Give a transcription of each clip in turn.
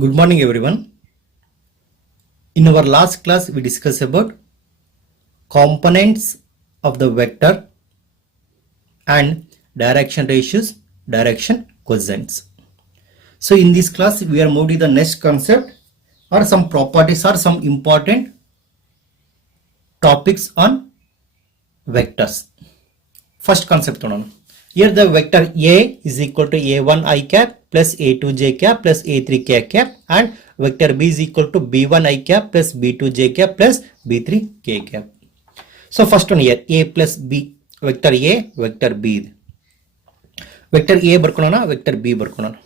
Good morning everyone. In our last class we discussed about components of the vector and direction ratios, direction quotients. So in this class we are moving to the next concept or some properties or some important topics on vectors. First concept on. Here the vector A is equal to A1 I cap plus A2 j cap plus A3 k cap and vector B is equal to B1 I cap plus B2 j cap plus B3 k cap. So first one here A plus B, vector A, vector B. Vector A barkonana, vector B barkonana.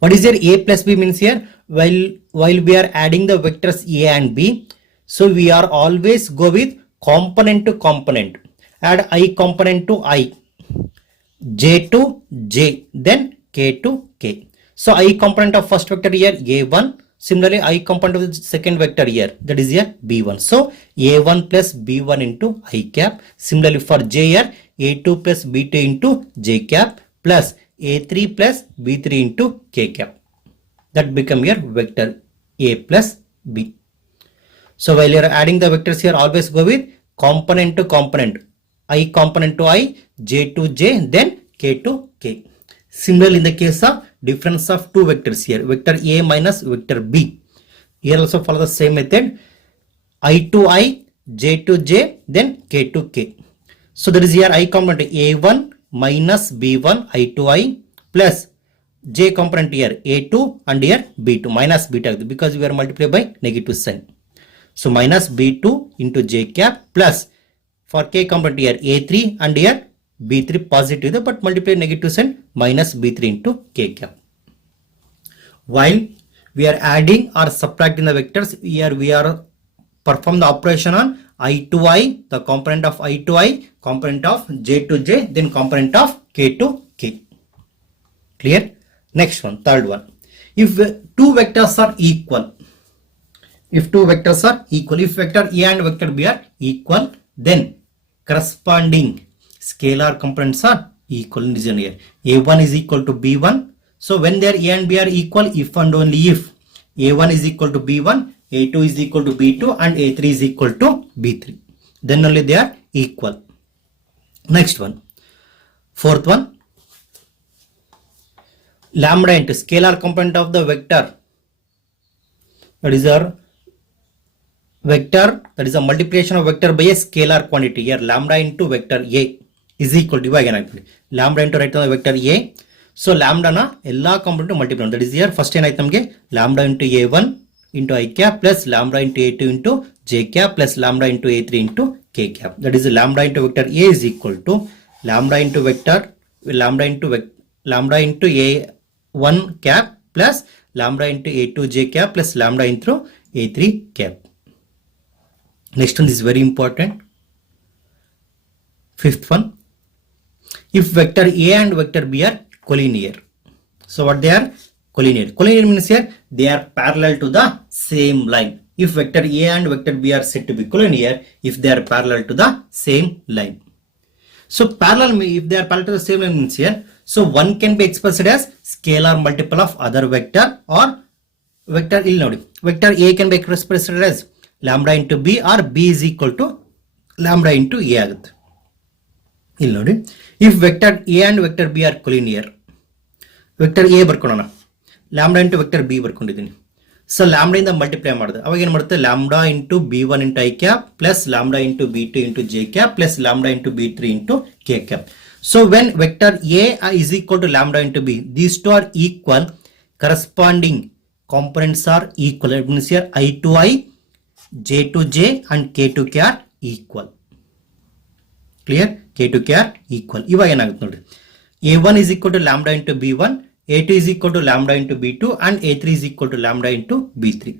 What is here A plus B means here? While we are adding the vectors A and B, so we are always go with component to component. Add I component to I, J to J, then K to K. So I component of first vector here A1, similarly I component of the second vector here, that is here B1. So A1 plus B1 into I cap. Similarly for J here A2 plus B2 into J cap plus A3 plus B3 into K cap. That become here vector A plus B. So while you are adding the vectors here, always go with component to component. I component to I, J to J, then K to K. Similarly, in the case of difference of two vectors here, vector A minus vector B. Here also follow the same method. I to I, J to J, then K to K. So that is here I component A1 minus B1, I to I, plus J component here A2 and here B2 minus beta because we are multiplied by negative sign. So minus B2 into J cap plus for K component here A3 and here B3 positive but multiply negative sign minus B3 into K cap. While we are adding or subtracting the vectors, here we are perform the operation on I to I, the component of I to I, component of J to J, then component of K to K. Clear? Next one, third one. If two vectors are equal, if vector A and vector B are equal, then corresponding scalar components are equal in region here. A1 is equal to B1. So when their A and B are equal, if and only if A1 is equal to B1, A2 is equal to B2 and A3 is equal to B3. Then only they are equal. Next one. Fourth one. Lambda into scalar component of the vector. That is our vector, that is a multiplication of vector by a scalar quantity. Here lambda into vector A is equal to lambda into right on the vector A. So lambda na ella component multiply. That is here first item ge lambda into A1 into I cap plus lambda into A2 into J cap plus lambda into A3 into K cap. That is lambda into vector A is equal to lambda into vector lambda into A1 cap plus lambda into A2 J cap plus lambda into A3 cap. Next one is very important. Fifth one. If vector A and vector B are collinear. So what they are? Collinear. Collinear means here they are parallel to the same line. If vector A and vector B are said to be collinear, if they are parallel to the same line. So parallel, if they are parallel to the same line means here, so one can be expressed as scalar multiple of other vector or vector vector A can be expressed as lambda into B or B is equal to lambda into A agutte. Illi nodi. If vector A and vector B are collinear, vector A barkonana, lambda into vector B barkondidini. So lambda ಇಂದ multiply ಮಾಡಿದೆ. ಅವಾಗ ಏನು ಮಾಡುತ್ತೆ lambda into B1 into I cap plus lambda into B2 into J cap plus lambda into B3 into K cap. So when vector A is equal to lambda into B, these two are equal, corresponding components are equal. It means here I to I, J to J and K to K are equal. Clear? K to K are equal. ಇವಾಗ ಏನಾಗುತ್ತೆ ನೋಡಿ. A1 is equal to lambda into B1, A2 is equal to lambda into B2 and A3 is equal to lambda into B3.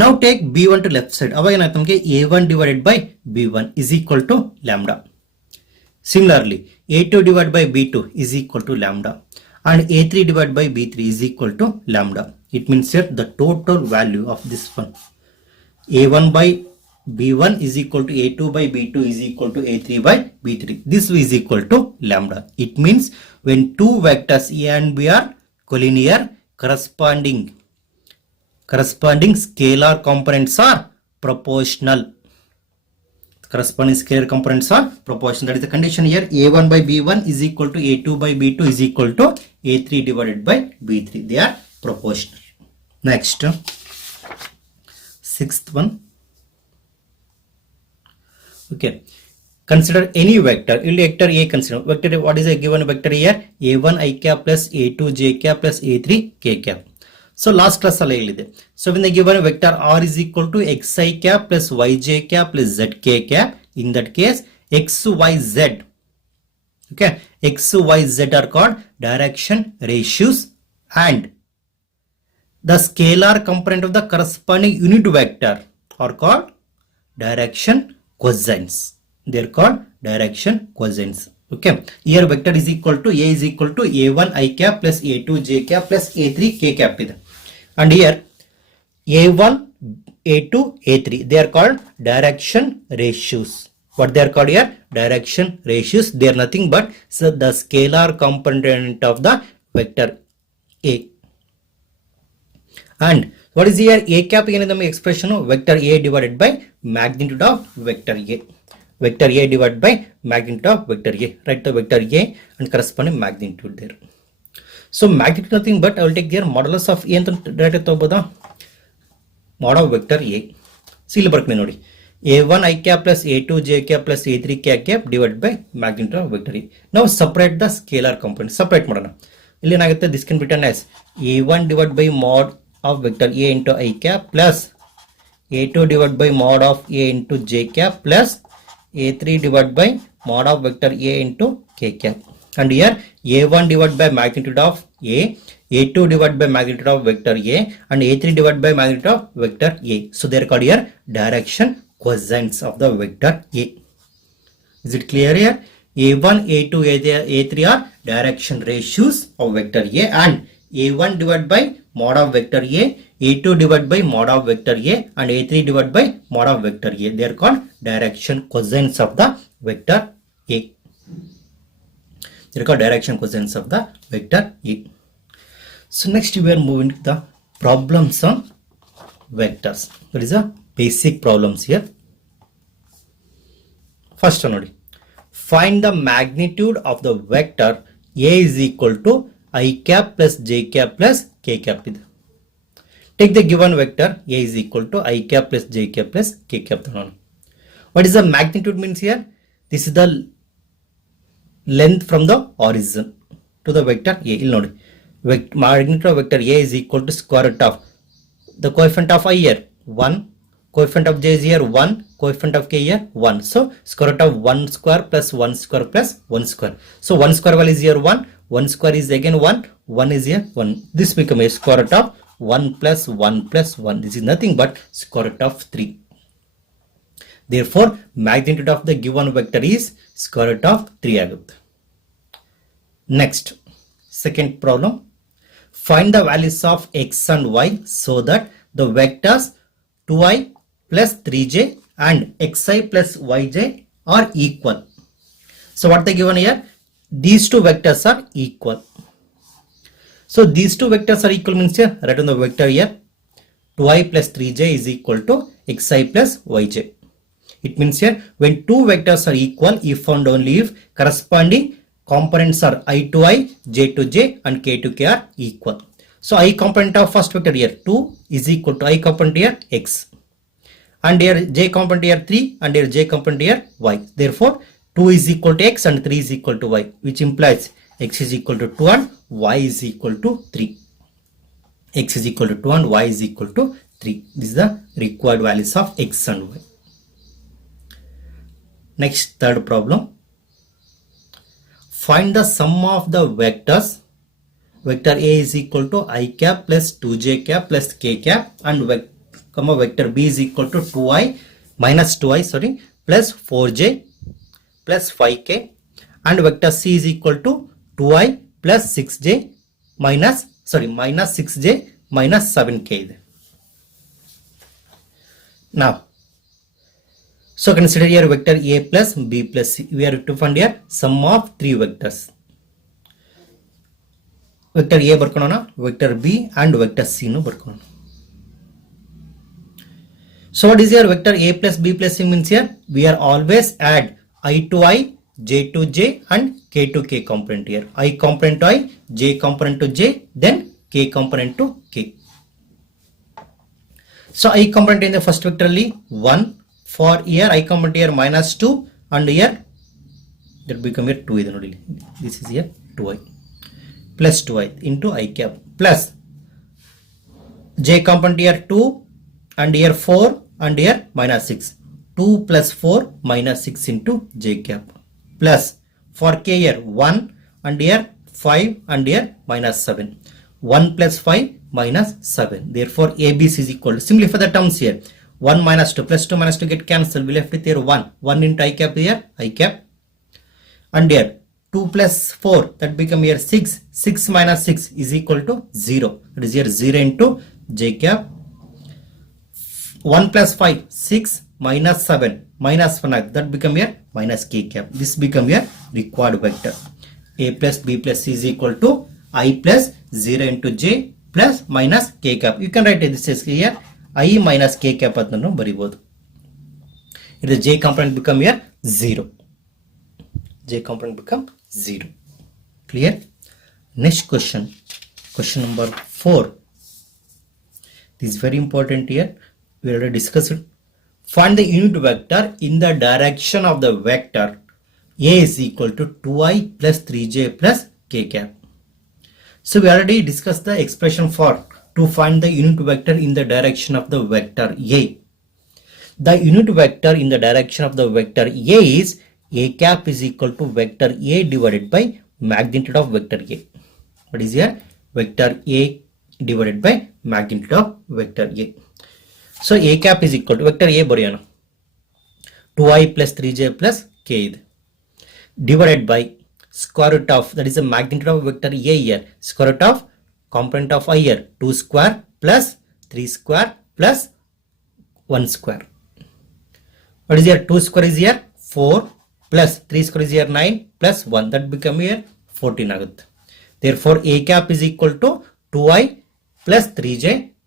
Now take B1 to left side. ಅವಾಗ ಏನಾಗುತ್ತೆ ನಮಗೆ A1 divided by B1 is equal to lambda. Similarly, A2 divided by B2 is equal to lambda and A3 divided by B3 is equal to lambda. It means here the total value of this one A1 by B1 is equal to A2 by B2 is equal to A3 by B3. This is equal to lambda. It means when two vectors A and B are collinear, corresponding scalar components are proportional. Corresponding scalar components are proportional. That is the condition here. A1 by B1 is equal to A2 by B2 is equal to A3 divided by B3. They are proportional. Next, sixth one. Okay. Consider any vector. Vector A consider. Vector, what is a given vector here? A1 I cap plus A2 J cap plus A3 K cap. So last class so when the given vector R is equal to xi cap plus yj cap plus zk cap, in that case xyz, okay, xyz are called direction ratios, and the scalar component of the corresponding unit vector are called direction cosines. They are called direction cosines. Okay, here vector is equal to A is equal to A1 I cap plus A2 J cap plus A3 K cap. And here A1, A2, A3, they are called direction ratios. What they are called here? Direction ratios. They are nothing but the scalar component of the vector A. And what is here? A cap in the expression of vector A divided by magnitude of vector A. Vector A divided by magnitude of vector A. Write the vector A and corresponding magnitude there. So magnitude nothing but I will take here modulus of A and direct mod of vector A. See A1 I cap plus A2 J cap plus A3 K cap divided by magnitude of vector A. Now separate the scalar component. Separate modana. This can be written as A1 divided by mod of vector A into I cap plus A2 divided by mod of A into J cap plus A3 divided by mod of vector A into K cap. And here A1 divided by magnitude of A, A2 divided by magnitude of vector A, and A3 divided by magnitude of vector A. So they are called here direction cosines of the vector A. Is it clear here? A1, A2, A3 are direction ratios of vector A, and A1 divided by mod of vector A, A2 divided by mod of vector A, and A3 divided by mod of vector A. They are called direction cosines of the vector A. They are called direction cosines of the vector A. So next we are moving to the problems on vectors. That is the basic problems here. First one, find the magnitude of the vector A is equal to I cap plus J cap plus K cap. Take the given vector A is equal to I cap plus J cap plus K cap. What is the magnitude means here? This is the length from the origin to the vector A. Magnitude of vector A is equal to square root of the coefficient of I here 1, coefficient of J is here 1, coefficient of K here 1. So square root of 1 square plus 1 square plus 1 square. So 1 square value is here 1, 1 square is again 1, 1 is here 1. This becomes a square root of 1 plus 1 plus 1. This is nothing but square root of 3. Therefore, magnitude of the given vector is square root of 3. Next, second problem. Find the values of x and y so that the vectors 2i plus 3j and xi plus yj are equal. So what they given here? These two vectors are equal. So these two vectors are equal means here, write on the vector here 2i plus 3j is equal to xi plus yj. It means here when two vectors are equal, if and only if corresponding components are I to I, j to j and k to k are equal. So I component of first vector here 2 is equal to I component here x, and here j component here 3, and here j component here y. Therefore 2 is equal to x and 3 is equal to y, which implies x is equal to 2 and y is equal to 3. X is equal to 2 and y is equal to 3. This is the required values of x and y. Next, third problem. Find the sum of the vectors. Vector A is equal to I cap plus 2j cap plus k cap, and vector B is equal to 2i minus 2i plus 4j plus 5k, and vector C is equal to 2i plus 6j minus 6j minus 7k. Now, so consider here vector A plus B plus C. We are to find here sum of three vectors. vector A ಬರ್ಕೊಳ್ಳೋಣ, vector B and vector C ನು ಬರ್ಕೊಳ್ಳೋಣ. So what is here vector A plus B plus C means here we are always add I to I, J to J and K to K component here. I component to I, J component to J, then K component to K. So I component in the first vector only 1, for here I component here minus 2 and here that become here 2 ಇದೆ ನೋಡಿ. This is here 2i plus 2i into I cap plus J component here 2 and here 4 and here minus 6. 2 plus 4 minus 6 into J cap plus for K here 1 and here 5 and here minus 7. 1 plus 5 minus 7. Therefore ABC is equal to, simplify the terms here. 1 minus 2 plus 2 minus 2 get cancelled. We left with here 1. 1 into I cap here I cap. And here 2 plus 4 that become here 6. 6 minus 6 is equal to 0. That is here 0 into J cap. 1 plus 5 6 minus 7 minus 1 that become here minus K cap. This become here required vector. A plus B plus C is equal to I plus 0 into J plus minus K cap. You can write this is here I minus K cap ಅದನ್ನು ಬರಿಬಹುದು. It is J component become here 0. J component become 0. Clear? Next question. Question number 4. This is very important here. We already discussed it. Find the unit vector in the direction of the vector A is equal to 2i plus 3j plus k cap. So we already discussed the expression for to find the unit vector in the direction of the vector A. The unit vector in the direction of the vector A is A cap is equal to vector A divided by magnitude of vector A. What is here? Vector A divided by magnitude of vector A. So A cap is equal to vector A ಬರೆಯೋಣ 2i plus 3j plus k ಇದೆ divided by square root of, that is the magnitude of vector A here, square root of component of I here 2 square plus 3 square plus 1 square. What is here? 2 square is here 4 plus 3 square is here 9 plus 1 that become here 14 ಆಗುತ್ತೆ. Therefore A cap is equal to 2i plus 3j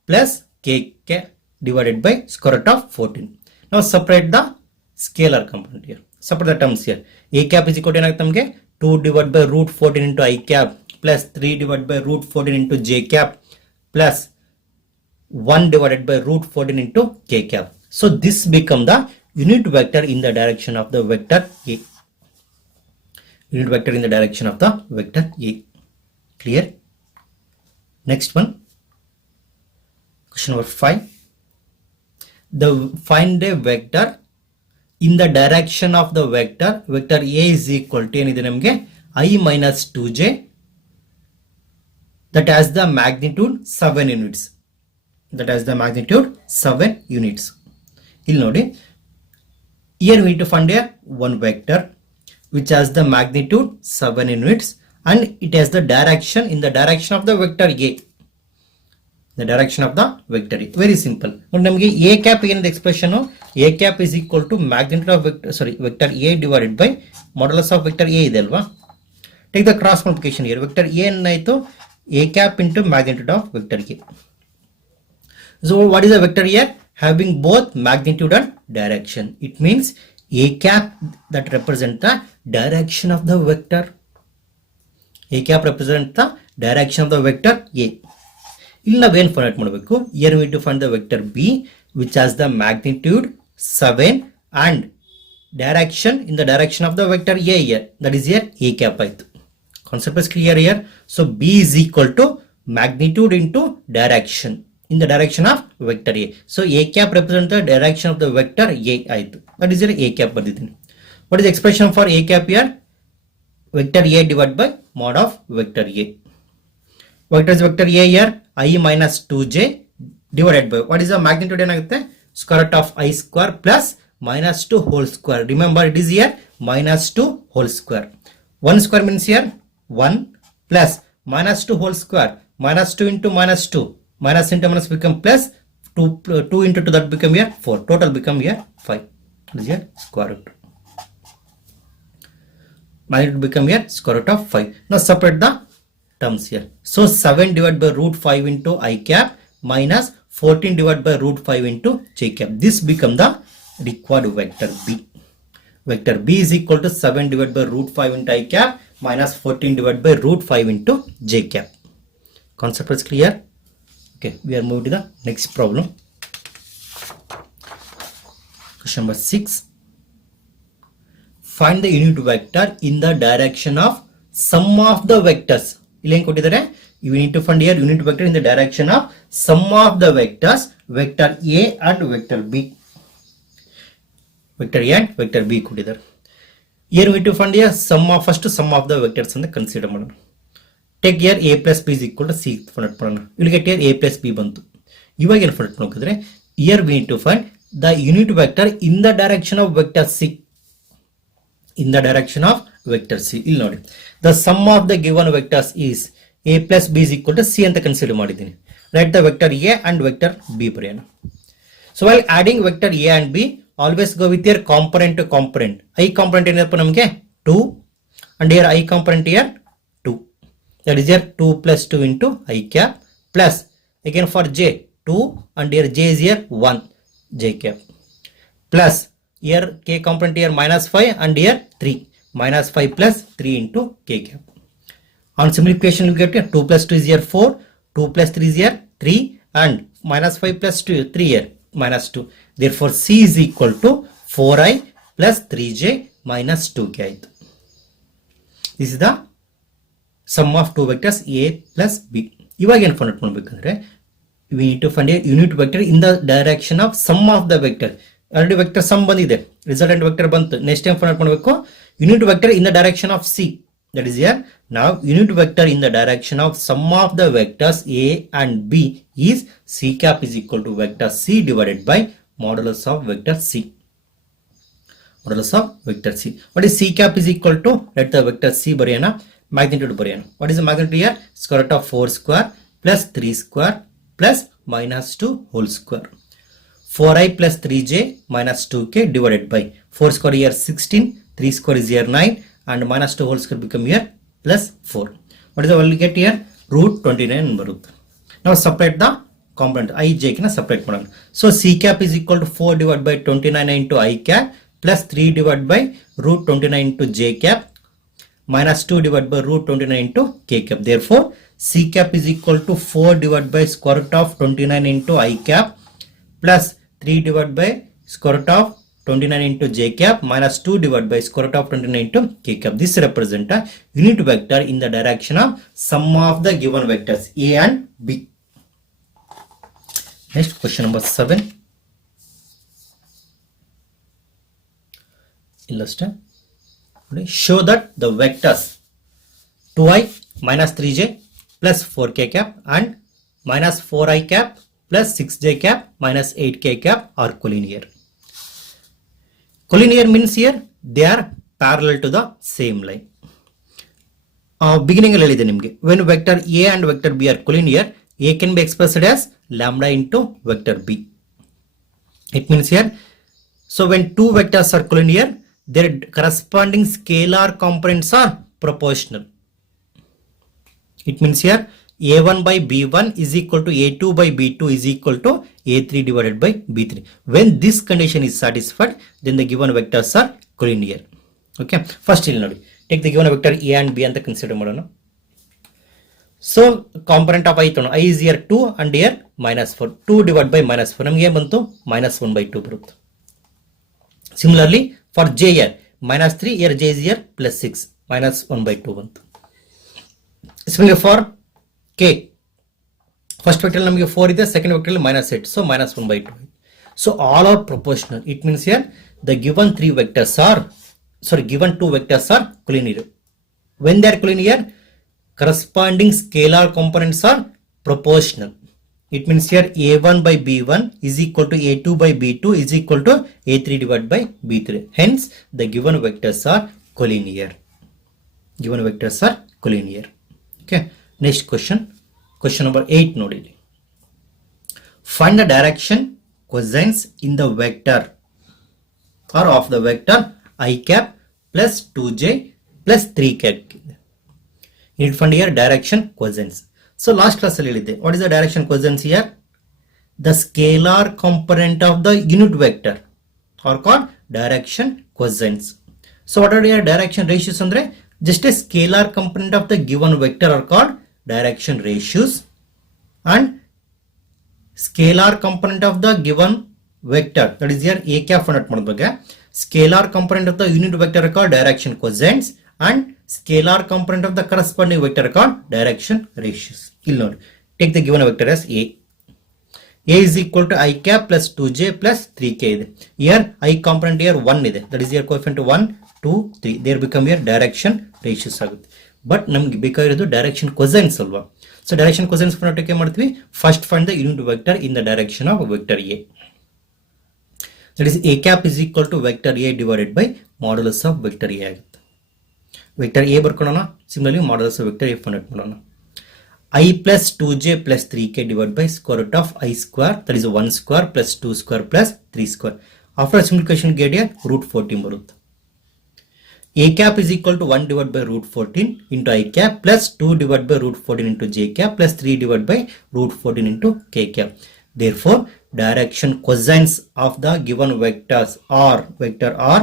plus k divided by square root of 14. Now separate the scalar component here. Separate the terms here. A cap is equal to ಏನಾಗುತ್ತೆ ನಮಗೆ 2 divided by root 14 into I cap plus 3 divided by root 14 into J cap plus 1 divided by root 14 into K cap. So this become the unit vector in the direction of the vector A. Unit vector in the direction of the vector A. Clear? Next one. Question number 5. Find a vector in the direction of the vector A is equal to ಏನಿದೆ ನಮಗೆ I minus 2j that has the magnitude 7 units. That has the magnitude 7 units. ಇಲ್ಲಿ ನೋಡಿ, here we need to find a one vector which has the magnitude 7 units and it has the direction in the direction of the vector A. The direction of the vector A. Very simple. ನಮಗೆ A cap ಏನಿದೆ expression, A cap is equal to magnitude of vector A divided by modulus of vector A ಇದೆ ಅಲ್ವಾ. Take the cross multiplication here. Vector A ಏನಾಯಿತು A cap into magnitude of vector A. So what is the vector here? Having both magnitude and direction. It means A cap that represents the direction of the vector. A cap represents the direction of the vector A. ಇಲ್ಲಿ ನಾವೇನು find ಮಾಡಬೇಕು? Here we need to find the vector B which has the magnitude 7 and direction in the direction of the vector A here. That is here A cap ಆಯಿತು. Concept is clear here. So B is equal to magnitude into direction in the direction of vector A. So A cap represents the direction of the vector A ಆಯಿತು. That is here A cap ಬರ್ದಿದ್ದೀನಿ. What is the expression for A cap here? Vector A divided by mod of vector A. What is vector A here? I minus 2j divided by, what is the magnitude ಏನಾಗುತ್ತೆ? Square root of I square plus minus 2 whole square. Remember it is here minus 2 whole square. 1 square means here 1 plus minus 2 whole square. Minus 2 into minus 2. Minus into minus become plus 2 into 2 that become here 4. Total become here 5. This is here square root. Magnitude become here square root of 5. Now separate the terms here. So 7 divided by root 5 into I cap minus 14 divided by root 5 into j cap. This become the required vector B. Vector B is equal to 7 divided by root 5 into I cap minus 14 divided by root 5 into j cap. Concept is clear? Okay, we are moving to the next problem. Question number 6. Find the unit vector in the direction of sum of the vectors. You need to find here unit vector in the direction of sum of the vectors, vector A and vector B. Vector A and vector B. Here we need to find here first sum of the vectors and consider. Take here A plus B is equal to C. You will get here A plus B. Here we need to find the unit vector in the direction of vector C. In the direction of vector C. The sum of the given vectors is A plus B is equal to C and consider. Write the vector A and vector B. So while adding vector A and B, always go with your component to component. I component is 2 and here I component here 2. That is here 2 plus 2 into I cap plus again for J 2 and here J is here 1 J cap plus here K component here minus 5 and here 3 minus 5 plus 3 into K cap. On simplification you get here 2 plus 2 is here 4, 2 plus 3 is here 3 and minus 5 plus 2 3 here minus 2. Therefore C is equal to 4I plus 3J minus 2K. This is the sum of two vectors A plus B. We need to find a unit vector in the direction of sum of the vector. Already vector sum bandide, resultant vector bantu. Next time find out unit vector in the direction of C. That is here. Now unit vector in the direction of sum of the vectors A and B is C cap is equal to vector C divided by modulus of vector C. Modulus of vector C. What is C cap is equal to? Let the vector C bariyana, magnitude bariyana. What is the magnitude here? Square root of 4 square plus 3 square plus minus 2 whole square. 4I plus 3J minus 2K divided by 4 square here 16, 3 square is here 9 and minus 2 whole square become here plus 4. What is the value get here? Root 29. Now separate the component I j can separate. So C cap is equal to 4 divided by 29 into I cap plus 3 divided by root 29 into j cap minus 2 divided by root 29 into K cap. Therefore C cap is equal to 4 divided by square root of 29 into I cap plus 3 divided by square root of 29 into j cap minus 2 divided by square root of 29 into k cap. This represents a unit vector in the direction of sum of the given vectors A and B. Next question number 7. Illustrate. Show that the vectors 2i minus 3j plus 4k cap and minus 4i cap plus 6j cap minus 8k cap are collinear. Collinear means here they are parallel to the same line. Beginning when vector A and vector B are collinear, A can be expressed as lambda into vector B. It means here, so when two vectors are collinear, their corresponding scalar components are proportional. It means here A1 by B1 is equal to A2 by B2 is equal to A3 divided by B3. When this condition is satisfied, then the given vectors are collinear. Okay. First, take the given vector A and B and consider. So component of I is here 2 and here minus 4. 2 divided by minus 4. Minus 1 by 2. Similarly, for J here minus 3, here J is here plus 6. Minus 1 by 2. Similarly for K, first vector 4 is the second vector minus 8. So minus 1 by 2. So all are proportional. It means here the given two vectors are collinear. When they are collinear, corresponding scalar components are proportional. It means here A1 by B1 is equal to A2 by B2 is equal to A3 divided by B3. Hence, the given vectors are collinear. Okay. Next question. Question number 8. Find the direction cosines in the vector or of the vector I cap plus 2j plus 3 cap. You need to find here direction quotients. So last class what is the direction quotients here? The scalar component of the unit vector are called direction quotients. So what are your direction ratios? Just a scalar component of the given vector are called direction ratios, and scalar component of the given vector, that is here a cap scalar component of the unit vector are called direction quotients, and scalar component of the corresponding vector are called direction ratios. Take the given vector as a. A is equal to I cap plus 2j plus 3k. Here I component here 1 ide, that is here coefficient 1, 2, 3. There become here direction ratios. But namge ಬೇಕಾಗಿರೋದು direction quotients ಅಲ್ವಾ. So direction quotients format ಮಾಡ್ತೀವಿ. First find the unit vector in the direction of vector A. That is a cap is equal to vector A divided by modulus of vector A ಆಗುತ್ತೆ. Vector A ಬರ್ಕೊಳ್ಳೋಣ. Similarly modulus of vector A format ಮಾಡೋಣ. I plus 2j plus 3k divided by square root of I square, that is 1 square plus 2 square plus 3 square. After simplification get here root 14 ಬರುತ್ತೆ. A cap is equal to 1 divided by root 14 into I cap plus 2 divided by root 14 into j cap plus 3 divided by root 14 into k cap. Therefore, direction quotients of the given vectors are vector R.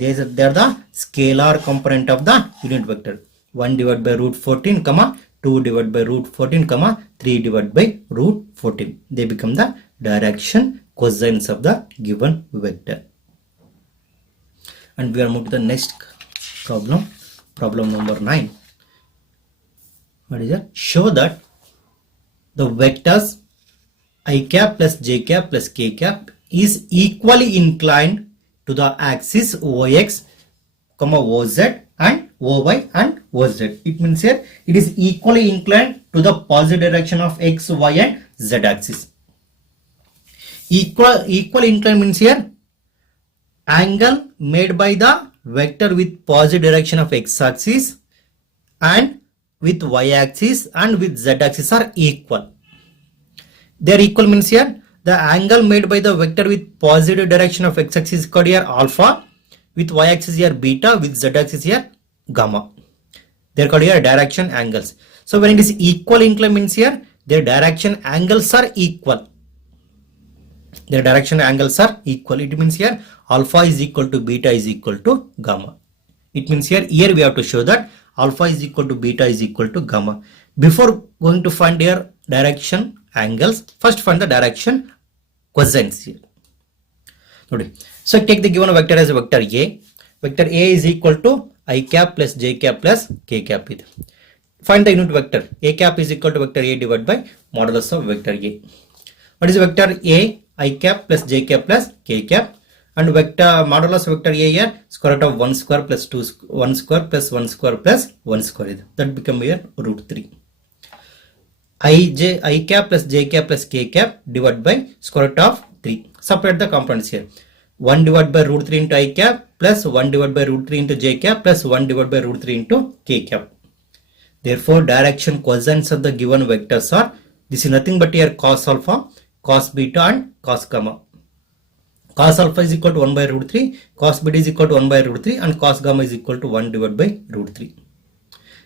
They are the scalar component of the unit vector. 1 divided by root 14, comma 2 divided by root 14, comma 3 divided by root 14. They become the direction quotients of the given vector. And we are moving to the next problem, problem number 9. What is it? Show that the vectors I cap plus j cap plus k cap is equally inclined to the axis OX, comma OZ and OY and OZ. It means here it is equally inclined to the positive direction of X, Y and Z axis. Equal inclined means here angle made by the vector with positive direction of X axis and with Y axis and with Z axis are equal. They are equal means here the angle made by the vector with positive direction of X axis is called here alpha, with Y axis here beta, with Z axis here gamma. They are called here direction angles. So when it is equal inclined means here their direction angles are equal. Their direction angles are equal. It means here alpha is equal to beta is equal to gamma. It means here we have to show that alpha is equal to beta is equal to gamma. Before going to find here direction angles, first find the direction quotients here. Okay. So take the given vector as a vector A. Vector A is equal to I cap plus j cap plus k cap. Find the unit vector. A cap is equal to vector A divided by modulus of vector A. What is vector A? I cap plus j cap plus k cap, and vector modulus of vector A here square root of 1 square plus 2 1 square plus 1 square plus 1 square. That become here root 3. I cap plus j cap plus k cap divided by square root of 3. Separate the components here. 1 divided by root 3 into I cap plus 1 divided by root 3 into j cap plus 1 divided by root 3 into k cap. Therefore, direction quotients of the given vectors are, this is nothing but here cos alpha, cos beta and cos gamma. Cos alpha is equal to 1 by root 3, cos beta is equal to 1 by root 3 and cos gamma is equal to 1 divided by root 3.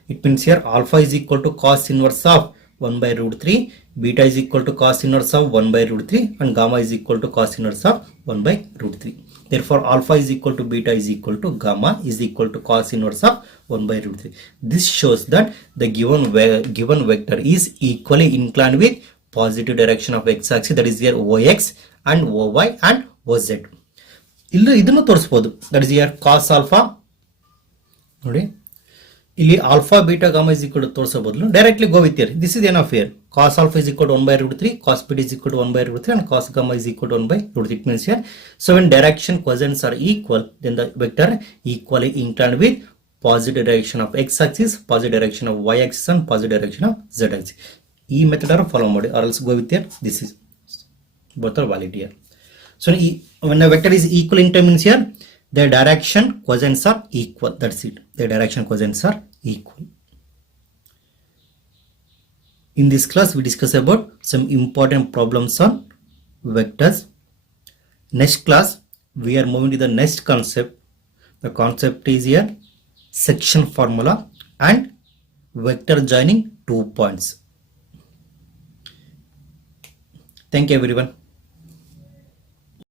It means here alpha is equal to cos inverse of 1 by root 3, beta is equal to cos inverse of 1 by root 3 and gamma is equal to cos inverse of 1 by root 3. Therefore, alpha is equal to beta is equal to gamma is equal to cos inverse of 1 by root 3. This shows that the given vector is equally inclined with positive direction of x axis, that is here OX and OY and OZ. ಇದನ್ನು ತೋರಿಸಬಹುದು. That is here cos alpha. ನೋಡಿ ಇಲ್ಲಿ alpha beta gamma is equal to ತೋರಿಸೋ ಬದಲು directly go with here. This is enough here. Cos alpha is equal to 1 by root 3, cos beta is equal to 1 by root 3 and cos gamma is equal to 1 by root 3. It means here, so when direction quotients are equal, then the vector equally inclined with positive direction of x axis, positive direction of y axis and positive direction of z axis. ಈ method ಅನ್ನು follow ಮಾಡಿ, or else go with here. This is both are valid here. So when the vector is equal inclined means here their direction quotients are equal. That's it. Their direction quotients are equal. In this class we discuss about some important problems on vectors. Next class we are moving to the next concept. The concept is here section formula and vector joining 2 points. Thank you everyone.